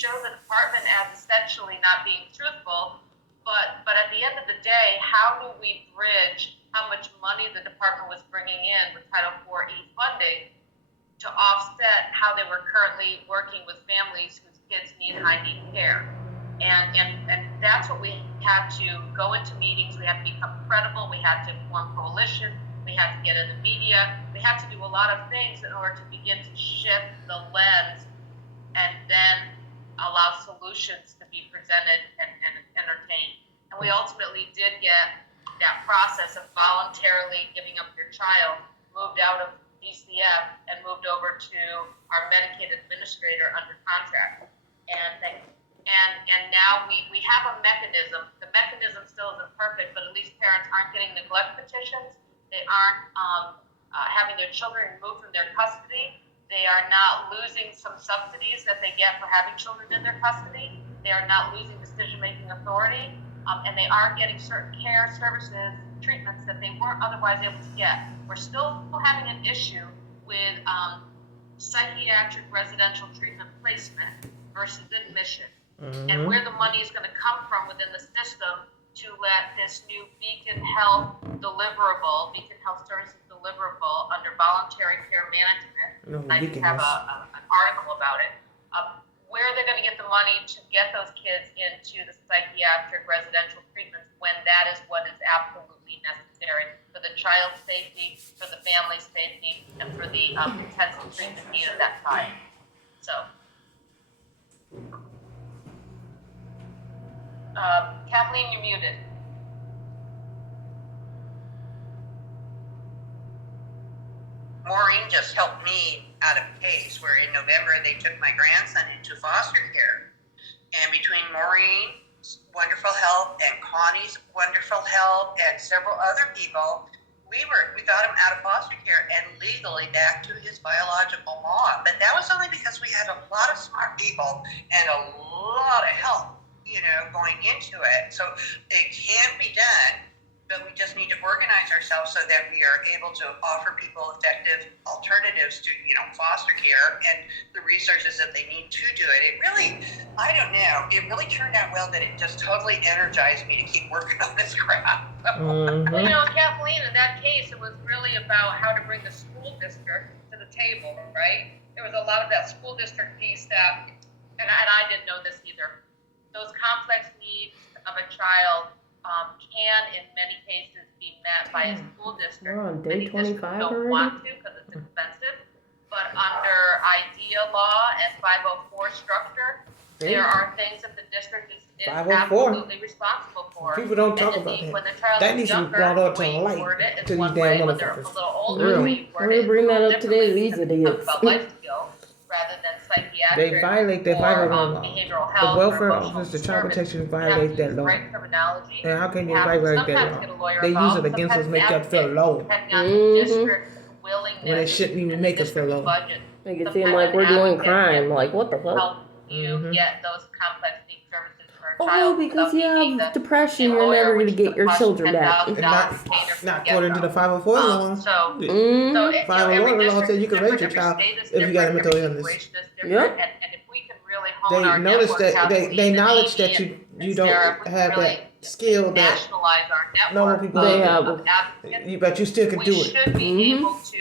show the department as essentially not being truthful, but at the end of the day, how do we bridge how much money the department was bringing in with Title IV-E funding to offset how they were currently working with families whose kids need high-need care? And that's what we had to go into meetings. We had to become credible. We had to form coalition. We had to get in the media. We had to do a lot of things in order to begin to shift the lens and then allow solutions to be presented and entertained. And we ultimately did get that process of voluntarily giving up your child moved out of DCF and moved over to our Medicaid administrator under contract. And now we have a mechanism. The mechanism still isn't perfect, but at least parents aren't getting neglect petitions. They aren't having their children removed from their custody. They are not losing some subsidies that they get for having children in their custody. They are not losing decision-making authority, and they are getting certain care services, treatments that they weren't otherwise able to get. We're still having an issue with psychiatric residential treatment placement versus admission, and where the money is going to come from within the system to let this new Beacon Health Services deliverable under voluntary care management. I just have an article about it. Where they're going to get the money to get those kids into the psychiatric residential treatments when that is what is absolutely necessary for the child's safety, for the family's safety, and for the intensive treatment need of that time. So. Kathleen, you're muted. Maureen just helped me out of a case where in November they took my grandson into foster care. And between Maureen's wonderful help and Connie's wonderful help and several other people, we got him out of foster care and legally back to his biological mom. But that was only because we had a lot of smart people and a lot of help, going into it. So it can be done, but we just need to organize ourselves so that we are able to offer people effective alternatives to, foster care and the resources that they need to do it. It really, I don't know, it really turned out well that it just totally energized me to keep working on this crap. Well, Kathleen, in that case, it was really about how to bring the school district to the table, right? There was a lot of that school district piece that, and I didn't know this either, those complex needs of a child can, in many cases, be met by a school district. We're on day 25 don't already? want to because it's expensive, but under IDEA law and 504 structure, there are things that the district is 504. absolutely responsible for. People don't talk And about that. when the child That is needs to be younger, brought up the way to you light word it is to these one damn way. When they're a motherfuckers. little older, the way you word We'll it is bring a that little up today, differently these because idiots. it's about life skills rather than psychiatric They violate that or 501 law. behavioral The health welfare or emotional office, the child disturbance. protection You have violates to that use law. right terminology. And how can You you have to violate that sometimes law? get a lawyer They use involved, it against us, sometimes make us feel advocate, low. depending on the district's willingness When it shouldn't even and make the us feel district's low. budget. Make it seem Sometimes like an we're doing advocate crime. can Like, what the fuck? help you get those complex needs services for a Oh, child because without you needing have the depression, you're lawyer, never going which to is get your cost children back. And $10,000 not to according to the get 504 law. so Mm-hmm. every 504 law district says you is can raise different, your every child state is if you got a different, mental every illness. situation is different, Yep. and if we can really hone our They notice network, that Kathleen they and knowledge Amy that and you don't Sarah, if we have really that skill that nationalize our normal network people They have. of advocates, But you still can we do it. should be Mhm. able to,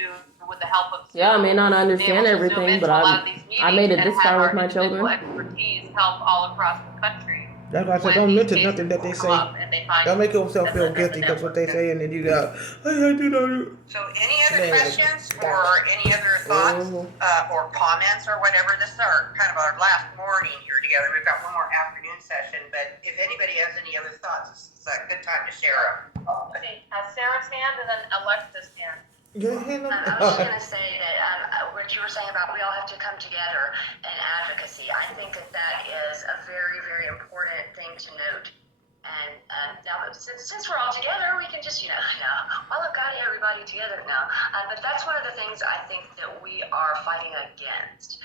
with the help of Zoom, Yeah, I may not be able understand to zoom everything, into but a lot of these I made it meetings this and far have with our my individual children. expertise help all across the country That's why I said when don't these mention cases nothing that they come say. up and they find Don't make yourself that feel the guilty because what network they say and then you go, hey, I do know. So any other Man, questions stop. or any other thoughts Mhm. or comments or whatever? This is our kind of our last morning here together. We've got one more afternoon session, but if anybody has any other thoughts, this is a good time to share them. Okay, Sarah's hand and then Alexa's hand. Your hand I was just going to say that what you were saying about we all have to come together in advocacy, I think that is a very, very important thing to note. And now, since we're all together, we can just, well, I've got everybody together now. But that's one of the things I think that we are fighting against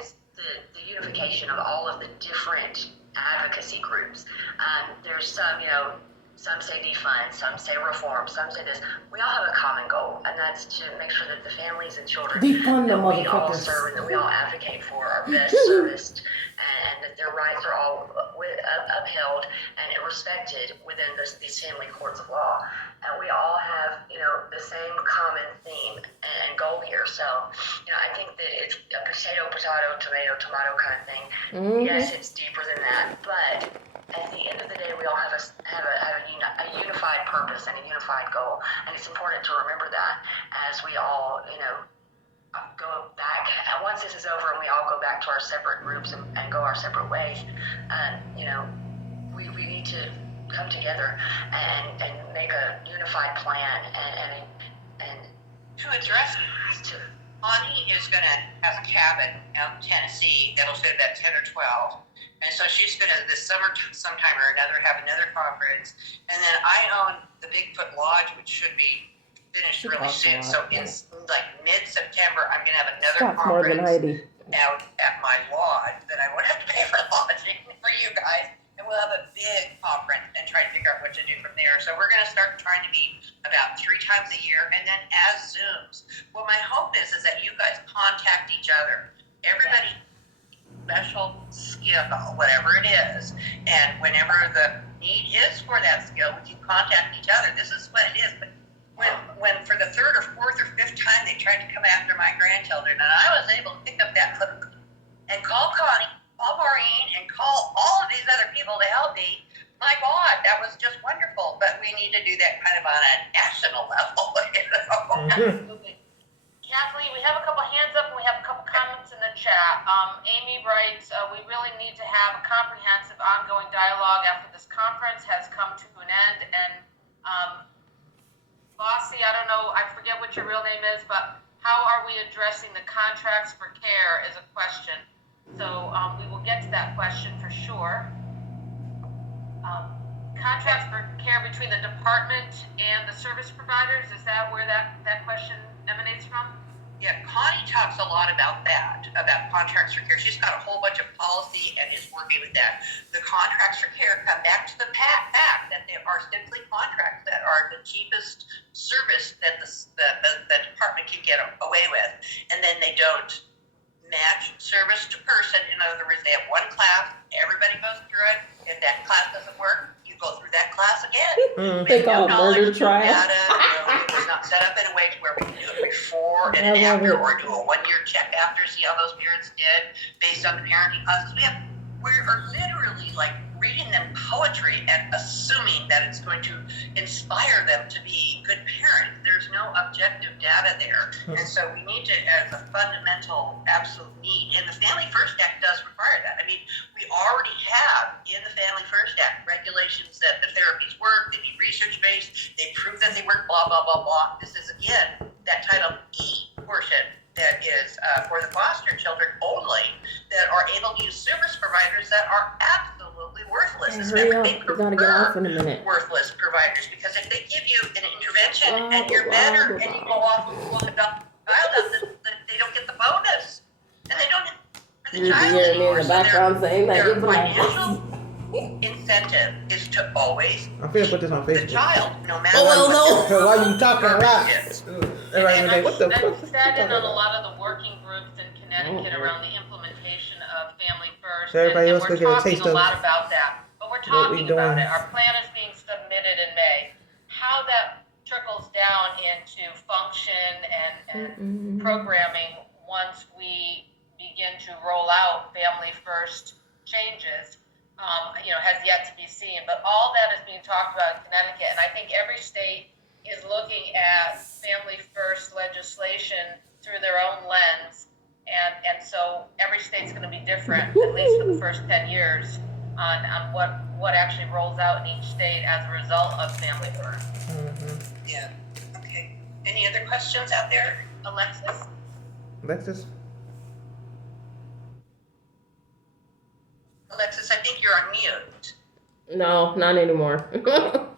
is the unification of all of the different advocacy groups. There's some say defund, some say reform, some say this. We all have a common goal, and that's to make sure that the families and children Defund the that we all motherfuckers. serve and that we all advocate for are best serviced and upheld and respected within these family courts of law. And we all have, the same common theme and goal here. So, I think that it's a potato, tomato kind of thing. Mhm. Yes, it's deeper than that, but at the end of the day, we all have a unified purpose and a unified goal, and it's important to remember that as we all, go back. Once this is over and we all go back to our separate groups and go our separate ways, we need to come together and make a unified plan and To address to. Connie is going to have a cabin out in Tennessee that'll fit about 10 or 12. And so she's going to, this summer sometime or another, have another conference. And then I own the Bigfoot Lodge, which should be finished She really talks a soon. lot, So yeah. it's like mid-September, I'm going to have another Talks more than conference Heidi. out at my lodge that I won't have to pay for lodging for you guys. And we'll have a big conference and try to figure out what to do from there. So we're going to start trying to meet about 3 times a year and then as Zooms. What my hope is that you guys contact each other. Everybody, special skill, whatever it is. And whenever the need is for that skill, we can contact each other. This is what it is. But when for the 3rd or 4th or 5th time they tried to come after my grandchildren, and I was able to pick up that phone and call Connie, call Maureen, and call all of these other people to help me. My God, that was just wonderful. But we need to do that kind of on a national level. Absolutely. Kathleen, we have a couple hands up and we have a couple comments in the chat. Amy writes, we really need to have a comprehensive ongoing dialogue after this conference has come to an end. And Bossy, I don't know, I forget what your real name is, but how are we addressing the contracts for care is a question. So we will get to that question for sure. Contracts for care between the department and the service providers, is that where that question emanates from? Yeah, Connie talks a lot about that, about contracts for care. She's got a whole bunch of policy and is working with that. The contracts for care come back to the fact that they are simply contracts that are the cheapest service that the department can get away with. And then they don't match service to person. In other words, they have one class, everybody goes through it. If that class doesn't work, you go through that class again. Mm. They call it murder No trial. data, it was not set up in a way to where we can do it before and I love after, it. or do a 1-year check after, see how those parents did based on the parenting classes. We are literally like reading them poetry and assuming that it's going to inspire them to be good parents. There's no objective data there. And so we need to, as a fundamental, absolute need, and the Family First Act does require that. I mean, we already have in the Family First Act regulations that the therapies work, they be research-based, they prove that they work, blah, blah, blah, blah. This is, again, that Title E portion that is for the foster children only, that are able to use service providers that are absolutely worthless. Hey, hurry up, we gotta get off in a minute. Worthless providers, because if they give you an intervention Blah, and you're blah, better blah, and you blah. go off and pull the child up, then they don't get the bonus. And they don't for the You child hear me anymore. in the So background saying that their you're black. financial incentive is to always I'm finna put this on the Facebook. child, no matter Oh, what no. Why you talking a lot? Everybody's And like, what the fuck? I've sat in on a lot of the working groups in Connecticut around the implementation of Family First. So everybody and else we're could get a talking taste a of lot about that. But we're what we talking about doing. it. Our plan is being submitted in May. How that trickles down into function and programming once we begin to roll out Family First changes, has yet to be seen. But all that is being talked about in Connecticut, and I think every state is looking at Family First legislation through their own lens, and so every state's going to be different, at least for the first 10 years, on what actually rolls out in each state as a result of Family First. Yeah. Okay. Any other questions out there, Alexis? Alexis? Alexis, I think you're on mute. No, not anymore.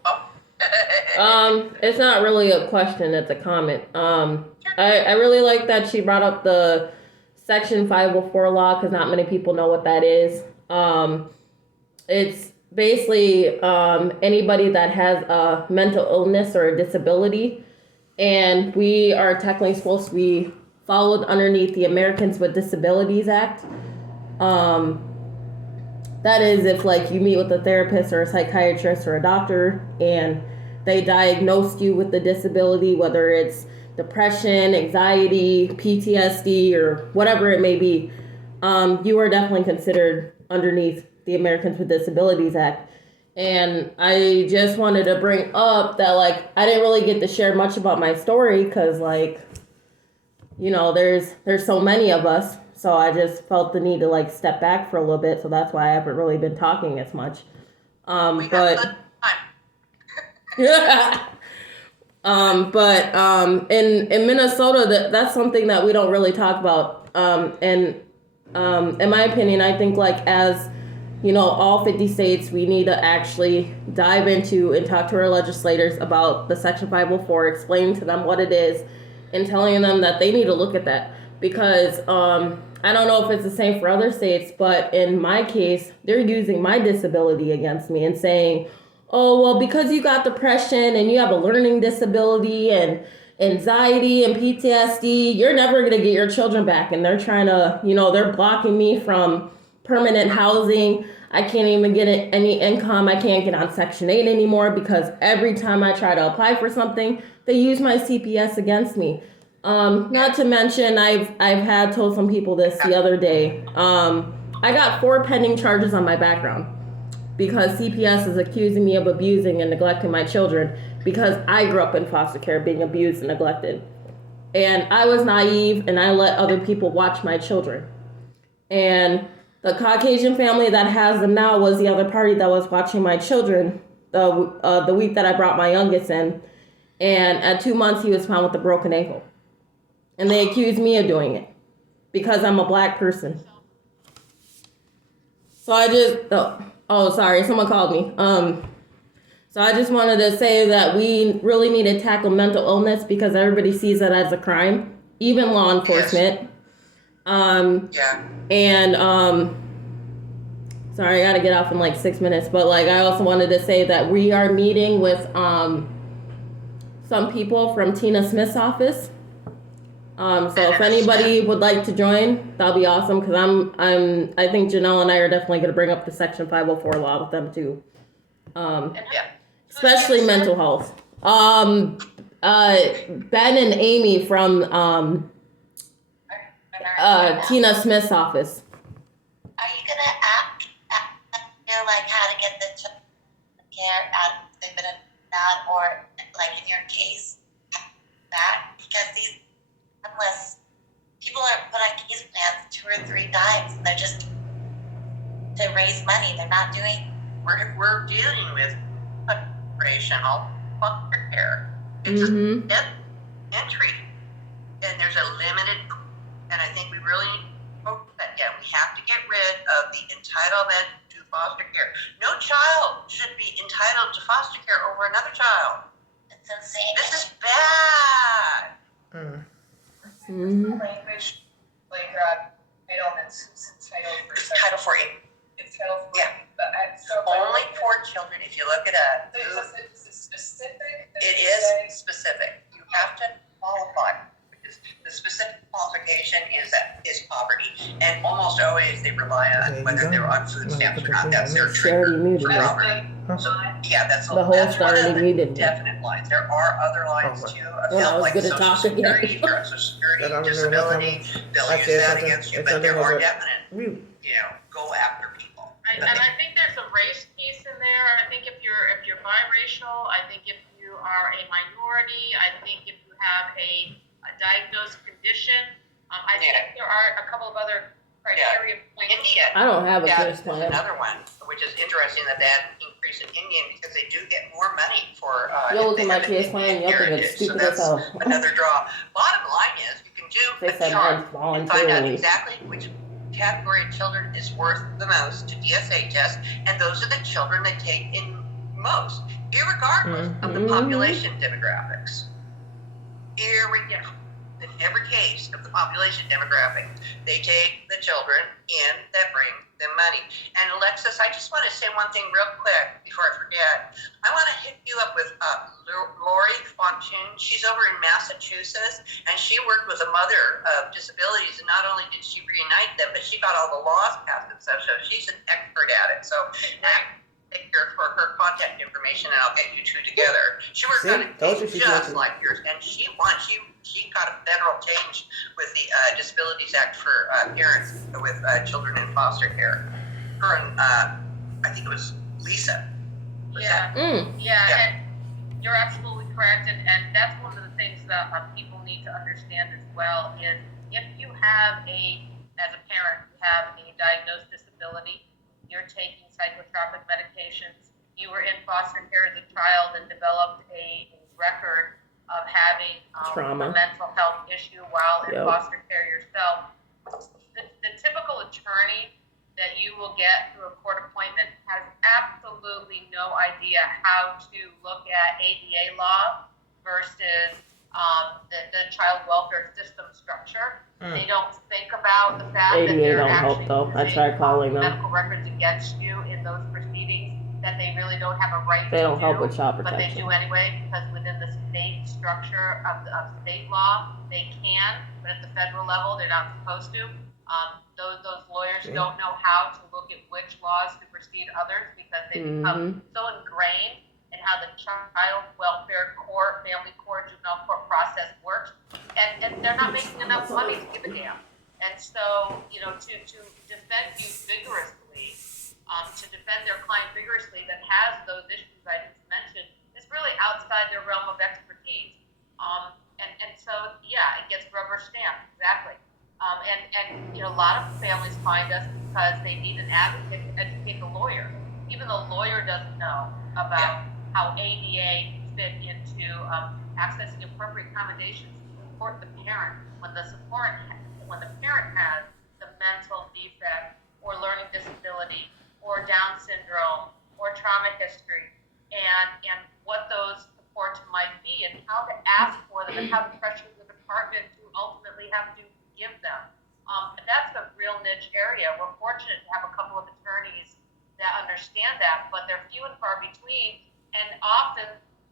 Oh. It's not really a question, it's a comment. I really like that she brought up the Section 504 law, because not many people know what that is. It's basically anybody that has a mental illness or a disability, and we are technically supposed to be followed underneath the Americans with Disabilities Act. that is if like you meet with a therapist or a psychiatrist or a doctor and they diagnosed you with the disability, whether it's depression, anxiety, PTSD, or whatever it may be, you are definitely considered underneath the Americans with Disabilities Act. And I just wanted to bring up that, like, I didn't really get to share much about my story because, like, you know, there's so many of us. So I just felt the need to, like, step back for a little bit. So that's why I haven't really been talking as much. We got plenty of time. In Minnesota, that's something that we don't really talk about. In my opinion, I think, like, as you know, all 50 states, we need to actually dive into and talk to our legislators about the Section 504, explain to them what it is, and telling them that they need to look at that. Because I don't know if it's the same for other states, but in my case, they're using my disability against me and saying, oh, well, because you got depression and you have a learning disability and anxiety and PTSD, you're never going to get your children back. And they're trying to, you know, they're blocking me from permanent housing. I can't even get any income. I can't get on Section 8 anymore because every time I try to apply for something, they use my CPS against me. Not to mention, I've had told some people this the other day. I got 4 pending charges on my background because CPS is accusing me of abusing and neglecting my children because I grew up in foster care being abused and neglected. And I was naive and I let other people watch my children. And the Caucasian family that has them now was the other party that was watching my children the week that I brought my youngest in. And at 2 months, he was found with a broken ankle. And they accused me of doing it because I'm a black person. So I just, sorry, someone called me. So I just wanted to say that we really need to tackle mental illness because everybody sees it as a crime, even law enforcement. Sorry, I gotta get off in like 6 minutes, but like I also wanted to say that we are meeting with some people from Tina Smith's office. So if anybody would like to join, that'll be awesome because I think Janelle and I are definitely gonna bring up the Section 504 law with them too. Especially mental health. Ben and Amy from Tina Smith's office. Are you gonna ask like how to get the care out if they've been out, or like in your case, back? Because these homeless people are put on case plans 2 or 3 times, and they're just to raise money. They're not doing. We're dealing with operational foster care. It's Mm-hmm. just entry, and there's a limited. And I think we really need to focus that. Yeah, we have to get rid of the entitlement to foster care. No child should be entitled to foster care over another child. It's insane. This is bad. Mm-hmm. Language, like entitlements, it's Title 40. It's Title 40. Yeah. But Only for children. If you look it up, Is it specific? it is specific. You have to qualify. Because the specific qualification is poverty, and almost always they rely on whether they're on food stamps or not. That's their She already trigger muted for me. poverty. So yeah, that's The host that's one already of the muted me. definite lines. There are other lines too. When I was Like good at Social talking. Security, if you're on Social Security, I don't remember disability, they'll I use said that something- against you. it's But there something are was a- definite, go after people. And I think there's a race piece in there. I think if you're biracial, I think if you are a minority, I think if you have a diagnosed condition, I think there are a couple of other criteria points. India. I don't have a That case is plan. another one, which is interesting that increase in Indian because they do get more money for. You'll look if at they my have an case plan, Indian you'll think heritage. it's stupid So as hell. that's another draw. Bottom line is you can do They a said chart mine's and find out voluntarily. exactly which category of children is worth the most to DSHS, and those are the children they take in most, irregardless of the Mhm. population demographics. Here we go. in every case of the population demographic, they take the children in that bring them money. And Alexis, I just want to say one thing real quick before I forget. I want to hit you up with Lori Fontaine. She's over in Massachusetts, and she worked with a mother of disabilities, and not only did she reunite them, but she got all the laws passed and stuff, so she's an expert at it. So take her for her contact information, and I'll get you two together. She worked See? on it Told you she's just working. like yours, and she won. She got a federal change with the Disabilities Act for parents with children in foster care. Her and I think it was Lisa. Was Yeah. Mm. Yeah, Yeah. and you're absolutely correct, and that's one of the things that people need to understand as well is if you have as a parent, you have a diagnosed disability, you're taking psychotropic medications, you were in foster care as a child and developed a record of having Trauma. a mental health issue while in Yep. foster care yourself, the typical attorney that you will get through a court appointment has absolutely no idea how to look at ADA law versus the child welfare system structure. They don't think about the fact that ADA they're don't help, actually though. I using, tried calling them. medical records against you in those proceedings that they really don't have a right They to don't help do, with child but they protection. do anyway because within the state structure of state law they can, but at the federal level they're not supposed to. Those lawyers Okay. don't know how to look at which laws supersede others because they become so ingrained in how the child welfare court, family court, juvenile court process works, and they're not making enough money to give a damn. And so, to defend you vigorously, to defend their client vigorously that has those issues I just mentioned is really outside their realm of expertise. And so, yeah, it gets rubber stamped, exactly. And a lot of families find us because they need an advocate to educate the lawyer. Even the lawyer doesn't know about how ADA fit into accessing appropriate accommodations to support the parent when the parent has the mental defect or learning disability or Down syndrome or trauma history, and what those supports might be and how to ask for them and how to pressure the department to ultimately have to give them. And that's a real niche area. We're fortunate to have a couple of attorneys that understand that, but they're few and far between, and often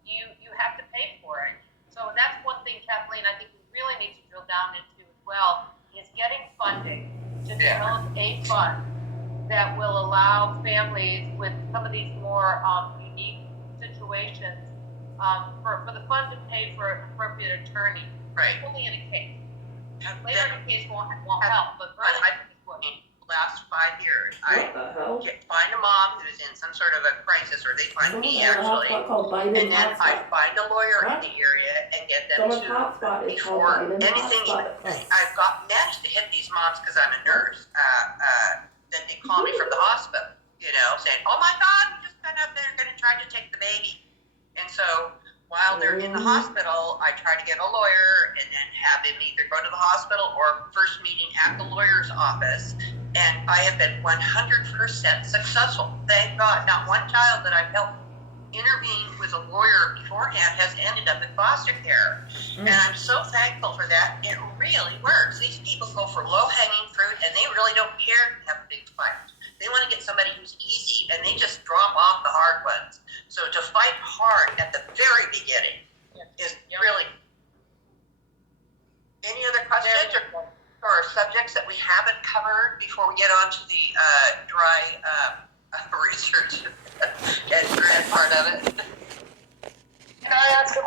you have to pay for it. So that's one thing, Kathleen, I think we really need to drill down into as well, is getting funding to develop a fund that will allow families with some of these more unique situations for the fund to pay for an appropriate attorney. Right. Only in a case. Have Later in a case won't help, but early in a case will. in the last 5 years, I What the hell? find a mom who's in some sort of a crisis, or they find me actually, and then I find a lawyer in the area and get them Someone's to, hotspot is called before Biden's anything even, hotspot. I've managed to hit these moms because I'm a nurse, then they call me from the hospital, saying, oh my God, we just found out they're going to try to take the baby. And so while they're in the hospital, I try to get a lawyer and then have him either go to the hospital or first meeting at the lawyer's office. And I have been 100% successful. Thank God. Not one child that I've helped intervene with a lawyer beforehand has ended up in foster care. And I'm so thankful for that. It really works. These people go for low-hanging fruit, and they really don't care to have a big fight. They want to get somebody who's easy, and they just drop off the hard ones. So to fight hard at the very beginning is really... Any other questions or subjects that we haven't covered before we get on to the dry research and grant part of it? Can I ask a